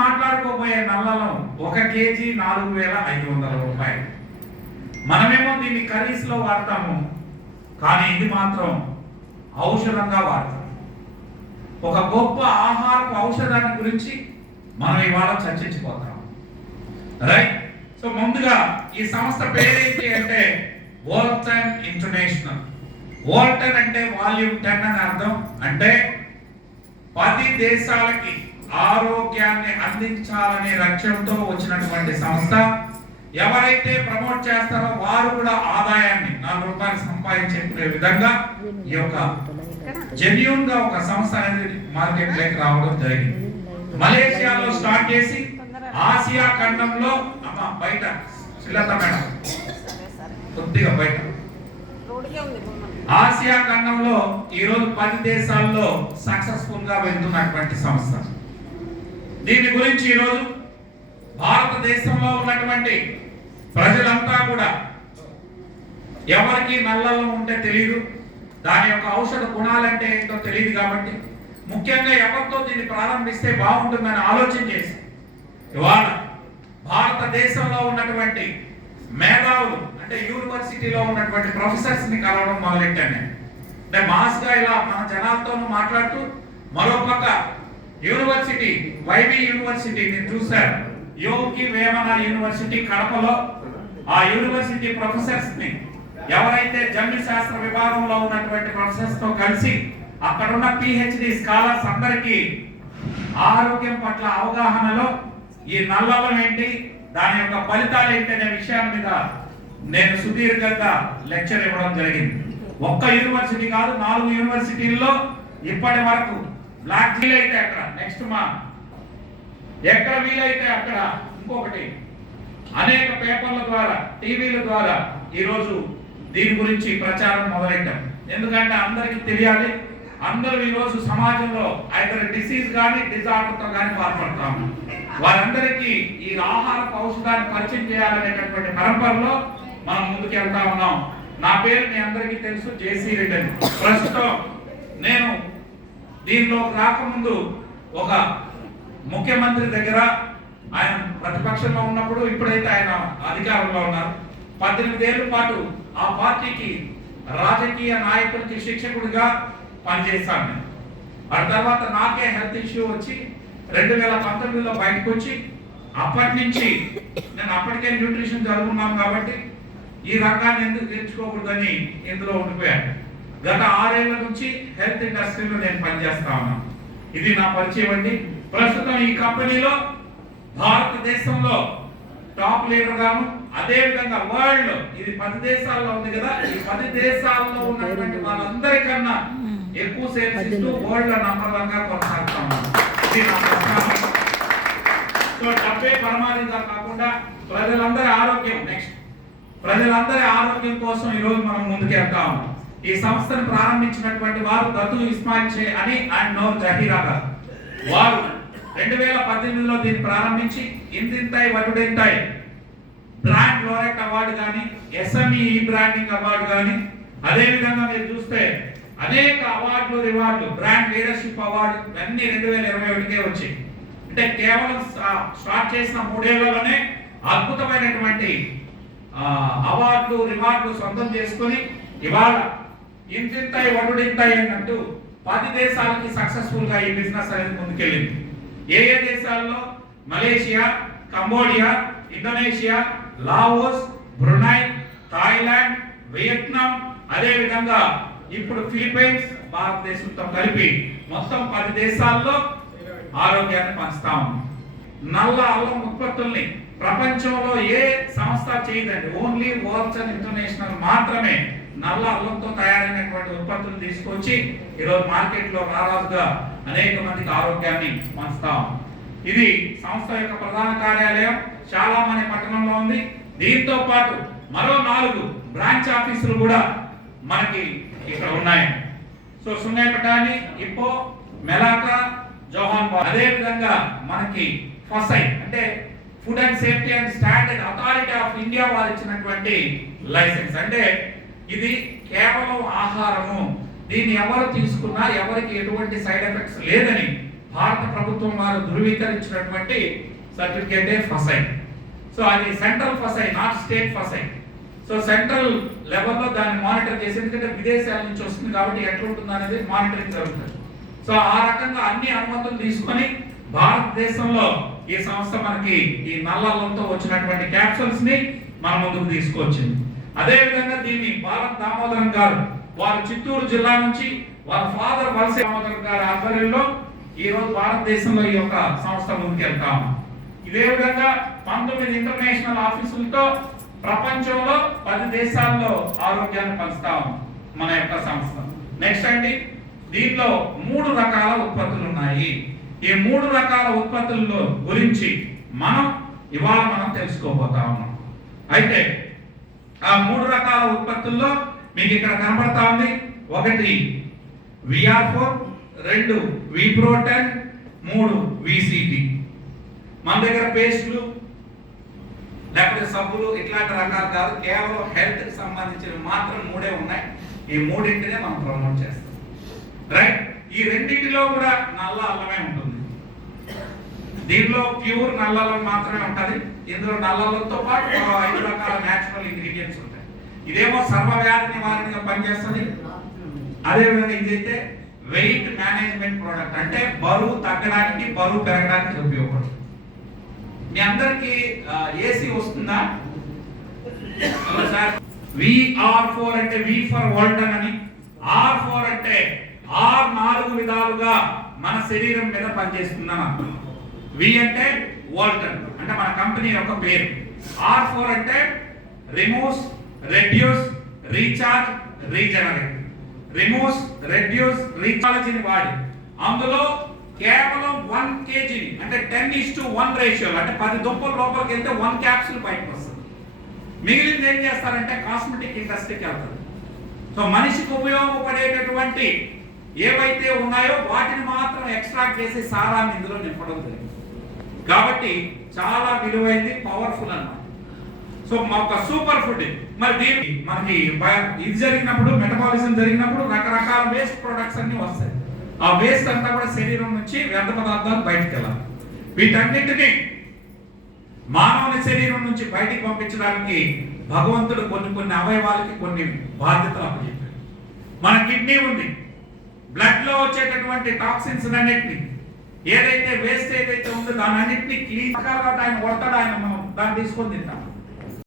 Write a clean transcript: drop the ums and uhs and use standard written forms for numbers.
మాట్లాడుకోబోయే నల్లలో 1 KG 4,500 రూపాయలు. మనమేమో దీన్ని కర్రీస్ లో వాడతాము, కానీ ఇది మాత్రం ఔషధంగా వాడతాం. ఒక గొప్ప ఆహారపు ఔషధాన్ని గురించి మనం ఇవాళ చర్చించిపోతాం. రైట్. సో ముందుగా ఈ సంస్థ పేరేంటి అంటే వోల్టన్ ఇంటర్నేషనల్. వోల్టన్ అంటే వాల్యూమ్ 10 అని అర్థం. అంటే 10 దేశాలకి ఆరోగ్యాన్ని అందించాలనే లక్ష్యంతో వచ్చినటువంటి సంస్థ. ఎవరైతే ప్రమోట్ చేస్తారో వారు కూడా ఆదాయాన్ని 4 రూపాయలు సంపాదించే విధంగా ఈ యొక్క జెన్యూన్ గా ఒక సంస్థ అనేది మార్కెట్ లోకి రావడం జరిగింది. మలేషియాలో స్టార్ట్ చేసి ఆసియా ఖండంలో బయట శ్రీలత మేడం కొద్దిగా బయట ఆసియా ఖండంలో ఈరోజు 10 దేశాల్లో సక్సెస్ఫుల్ గా వెళ్తున్నటువంటి సంస్థ. దీని గురించి ఈరోజు భారతదేశంలో ఉన్నటువంటి ప్రజలంతా కూడా ఎవరికి నల్లలో ఉంటే తెలియదు, దాని యొక్క ఔషధ గుణాలంటే ఏంటో తెలియదు. కాబట్టి ముఖ్యంగా ఎవరితో దీన్ని ప్రారంభిస్తే బాగుంటుందని ఆలోచన చేసి ఇవాళ భారతదేశంలో ఉన్నటువంటి మేధావులు అంటే యూనివర్సిటీలో ఉన్నటువంటి ప్రొఫెసర్స్ ని కలవడం మొదలెట్టాను. అంటే మాస్ గా ఇలా మన జనాలతోనూ మాట్లాడుతూ మరోపక్క యూనివర్సిటీ వైవి యూనివర్సిటీ నేను చూశాను, యోగి వేమన యూనివర్సిటీ కడపలో ఆ యూనివర్సిటీ ప్రొఫెసర్స్ ని ఎవరైతే జన్యు శాస్త్ర విభాగంలో ఉన్నటువంటి ప్రొఫెసర్స్ తో కలిసి అక్కడ ఉన్న పిహెచ్డి స్కాలర్స్ అందరికీ ఆరోగ్యం పట్ల అవగాహనలో ఈ నల్లలం ఏంటి, దాని యొక్క ఫలితాలు ఏంటి అనే విషయాల మీద నేను సుదీర్ఘంగా లెక్చర్ ఇవ్వడం జరిగింది. ఒక్క యూనివర్సిటీ కాదు, 4 యూనివర్సిటీల్లో ఇప్పటి వరకు బ్లాక్ వీలైతే అక్కడ నెక్స్ట్ మా ఎక్కడ వీలైతే అక్కడ ఇంకొకటి అనేక పేపర్ల ద్వారా టీవీల ద్వారా ఈరోజు దీని గురించి ప్రచారం మొదలెట్టాం. ఎందుకంటే అందరికీ తెలియాలి, అందరూ ఈరోజు సమాజంలో ఐదర్ డిసీజ్ కానీ డిజార్డర్తో కానీ బాధపడతాము. వారందరికీ ఈ ఆహార ఔషధాన్ని పరిచయం చేయాలనేటటువంటి పరంపరలో మనం ముందుకెళ్తా ఉన్నాం. నా పేరు మీ అందరికీ తెలుసు, జేసీ రెడ్డి. ప్రస్తుతం నేను దీనిలో రాకముందు ఒక ముఖ్యమంత్రి దగ్గర ఆయన ప్రతిపక్షంలో ఉన్నప్పుడు, ఇప్పుడైతే ఆయన అధికారంలో ఉన్నారు, 18 ఏళ్ల పాటు ఆ పార్టీకి రాజకీయ నాయకులకి శిక్షకుడిగా పనిచేశాను. ఆ తర్వాత నాకే హెల్త్ ఇష్యూ వచ్చి 2019లో బయటకు వచ్చి అప్పటి నుంచి నేను అప్పటికే న్యూట్రిషన్ చదువుకున్నాను కాబట్టి ఈ రంగాన్ని ఎందుకు తెచ్చుకోకూడదని ఇందులో ఉండిపోయాను. గత 6 ఏళ్ల నుంచి హెల్త్ ఇండస్ట్రీలో నేను పనిచేస్తా ఉన్నాను. ఇది నా పరిచయం అండి. ప్రస్తుతం ఈ కంపెనీలో భారతదేశంలో టాప్ లీడర్ గాను, అదే విధంగా వరల్డ్ ఇది 10 దేశాల్లో ఉంది కదా, ఈ 10 దేశాల్లో ఉన్నటువంటి వాళ్ళందరికన్నా ఎక్కువ సేల్స్ ఇస్తూ వరల్డ్ నంబర్ 1 గా కొనసాగుతాము. ఇది నా ప్రస్థానం. సో డబ్బే పరమాధిగా కాకుండా ప్రజలందరి ఆరోగ్యం నెక్స్ట్, ప్రజలందరి ఆరోగ్యం కోసం ఈరోజు మనం ముందుకెళ్తాము. ఈ సంస్థను ప్రారంభించినటువంటి వారు దతు ఇస్మాయిల్ షే అని అండ్ నోర్ జహీరా గారు. వారు 2018లో దీన్ని ప్రారంభించి ఇంతింతాయి వటుడింతాయి బ్రాండ్ లోరెట్ అవార్డు కానీ, ఎస్ఎంఈ బ్రాండింగ్ అవార్డు కానీ, అదే విధంగా మీరు చూస్తే అనేక అవార్డులు రివార్డులు, బ్రాండ్ లీడర్షిప్ అవార్డు అన్ని 2021కే వచ్చాయి. అంటే కేవలం స్టార్ట్ చేసిన 3 ఏళ్లలోనే అద్భుతమైనటువంటి అవార్డులు రివార్డులు సొంతం చేసుకొని ఇవాళ ఇంతింతాయి వటుడింతాయి అన్నట్టు 10 దేశాలకి సక్సెస్ఫుల్ గా ఈ బిజినెస్ అనేది ముందుకెళ్ళింది. ఏ దేశాల్లో? Malaysia, Cambodia, Indonesia, Laos, Brunei, Thailand, Vietnam, అదే విధంగా ఇప్పుడు ఫిలిప్పైన్స్, భారతదేశంతో కలిపి మొత్తం 10 దేశాల్లో ఆరోగ్యాన్ని పంచుతాం. నల్ల అల్లం ఉత్పత్తుల్ని ప్రపంచంలో ఏ సంస్థ చేయదండి, ఓన్లీ వోల్టన్ ఇంటర్నేషనల్ మాత్రమే నల్ల అల్లంతో తయారైనటువంటి ఉత్పత్తులు తీసుకొచ్చి ఈరోజు మార్కెట్లో రారాజుగా అనేక మందికి ఆరోగ్యాన్ని పంచుతాం. ఇది సంస్థ యొక్క ప్రధాన కార్యాలయం చాలా మంది పట్టణంలో ఉంది. దీంతో పాటు మరో 4 బ్రాంచ్ ఆఫీసులు కూడా మనకి ఇక్కడ ఉన్నాయి. సో సున్నేపటాని, ఇప్పో, మెలాకా, జోహాన్బాగ్, అదే విధంగా మనకి ఫసై అంటే food and safety and standard authority of India వారు ఇచ్చినటువంటి లైసెన్స్. అంటే ఇది కేవలం ఆహారము, దీన్ని ఎవరు తీసుకున్నా ఎవరికి ఎటువంటి సైడ్ ఎఫెక్ట్స్ లేదని భారత ప్రభుత్వం వారు ధృవీకరించినటువంటి సర్టిఫికేటే ఫసై. సో అది central FSSAI, not state FSSAI. So central లెవెల్లో దాన్ని మానిటర్ చేసి, ఎందుకంటే విదేశాల నుంచి వస్తుంది కాబట్టి ఎట్లా ఉంటుంది అనేది మానిటరింగ్ జరుగుతుంది. సో ఆ రకంగా అన్ని అనుమతులు తీసుకొని భారతదేశంలో ఈ సంస్థ మనకి ఈ నల్లలంతో వచ్చినటువంటి క్యాప్సూల్స్ ని మన ముందుకు తీసుకొచ్చింది. అదే విధంగా దీన్ని భారత్ దామోదరం గారు వారు చిత్తూరు జిల్లా నుంచి వాళ్ళ ఫాదర్ వలస దామోదరం గారి ఆధ్వర్యంలో ఈ రోజు భారతదేశంలో ఈ యొక్క సంస్థ ముందుకెళ్తాం. ఇదే విధంగా 19 ఇంటర్నేషనల్ ఆఫీసులతో ప్రపంచంలో 10 దేశాల్లో ఆరోగ్యాన్ని పంచుతాం మన యొక్క సంస్థ. నెక్స్ట్ అండి, దీంట్లో 3 రకాల ఉత్పత్తులు ఉన్నాయి. ఈ 3 రకాల ఉత్పత్తుల్లో గురించి ఇవాళ మనం తెలుసుకోబోతా ఉన్నాం. అయితే ఆ 3 రకాల ఉత్పత్తుల్లో మీకు ఇక్కడ కనబడతా ఉంది. 1 VR4, 2 VPRO10, 3 VCT. మన దగ్గర పేస్టులు లేకపోతే సబ్బులు ఇట్లాంటి రకాలు కాదు, కేవలం హెల్త్ కి సంబంధించినవి మాత్రం 3 ఉన్నాయి. ఈ 3టినే మనం ప్రమోట్ చేస్తాం. రైట్, ఈ రెండింటిలో కూడా నల్ల అల్లమే ఉంటుంది. దీనిలో ప్యూర్ నల్ల అల్లం మాత్రమే ఉంటుంది. ఇందులో నల్ల అల్లంతో పాటు 5 రకాల న్యాచురల్ ఇంగ్రీడియంట్స్ ఉంటాయి. ఇదేమో సర్వవ్యాధి నివారణగా పనిచేస్తుంది. అదేవిధంగా ఇదైతే వెయిట్ మేనేజ్మెంట్ ప్రోడక్ట్, అంటే బరువు తగ్గడానికి బరువు పెరగడానికి ఉపయోగపడుతుంది. మీ అందరికి ఏసీ వస్తుందా? VR4 అంటే V ఫర్ వోల్టన్ అని, R4 అంటే R 4 విధాలుగా మన శరీరం మీద పనిచేస్తుందని అర్థం. V అంటే వోల్టన్ అంటే మన కంపెనీ యొక్క పేరు. R4 అంటే removes, reduce, recharge, regenerate. Removes, reduce, recharge ని వాడి అందులో కేవలం 1 kg అంటే 10:1 రేషియో, అంటే 10 దుంపలు లోపలికి వెళ్తే 1 క్యాప్సూల్ బయటకు వస్తుంది. మిగిలింది ఏం చేస్తారంటే కాస్మెటిక్ ఇండస్ట్రీకి వెళ్తారు. సో మనిషికి ఉపయోగపడేటటువంటి ఏవైతే ఉన్నాయో వాటిని మాత్రం ఎక్స్ట్రాక్ట్ చేసి సారాన్ని ఇందులో నింపడం జరిగింది. కాబట్టి చాలా విలువైంది, పవర్ఫుల్ అన్నమాట. సో ఒక సూపర్ ఫుడ్. మరి దీనికి మనకి ఇది జరిగినప్పుడు, మెటబాలిజం జరిగినప్పుడు రకరకాల వేస్ట్ ప్రొడక్ట్స్ అన్ని వస్తాయి. ఆ వేస్ట్ అంతా కూడా శరీరం నుంచి వ్యర్థ పదార్థాలు బయటకు వెళ్ళాలి. వీటన్నిటిని మానవుని శరీరం నుంచి బయటికి పంపించడానికి భగవంతుడు కొన్ని అవయవాలకి కొన్ని బాధ్యతలు అప్పచెప్పాడు. మన కిడ్నీ ఉంది, బ్లడ్ లో వచ్చేటటువంటి టాక్సిన్స్ అన్నిటిని, ఏదైతే వేస్ట్ ఏదైతే ఉందో దాని అన్నింటినీ క్లీన్ ఆయన కొడతాడు, ఆయన మనం దాన్ని తీసుకొని తింటాం.